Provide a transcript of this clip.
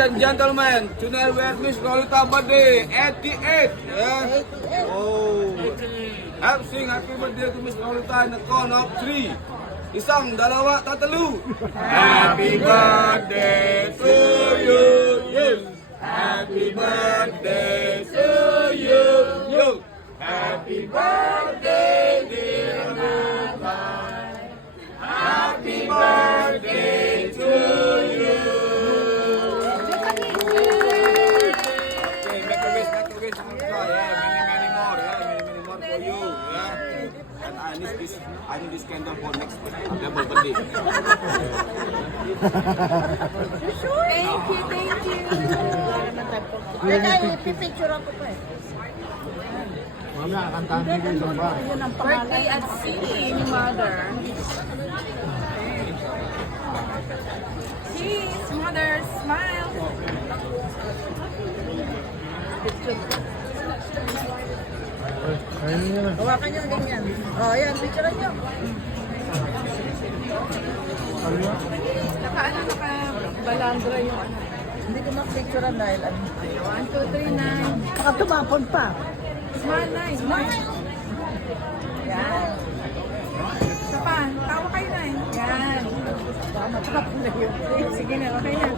And gentlemen, tonight we have Miss Lolita birthday, 88. Yeah. Oh. Help sing happy birthday to Miss Lolita in the count of 3. Isang, dalawa, tatalo. Happy birthday to you. Yes. Happy birthday to you. Yo. Happy birthday, dear Lolita. Happy birthday to you. I need this candle for next double birthday. Thank you, thank you. Teka, ipipicture ako pa eh. Mamaya, kantahan ko yung ba? Birthday at sea, mother. Cheese, mother, smile. Ayun yun. Hawakan nyo ganyan. Oh, yan, picturean nyo. Naka-balandra yung ano. Hindi ko mag-picturean dahil ano. 1, 2, 3, 9. Saka tumapon pa. Smile, 9. Smile. Yan. Isa pa. Tawa kayo, 9. Yan. Matapon na yun. Sige na, okay na.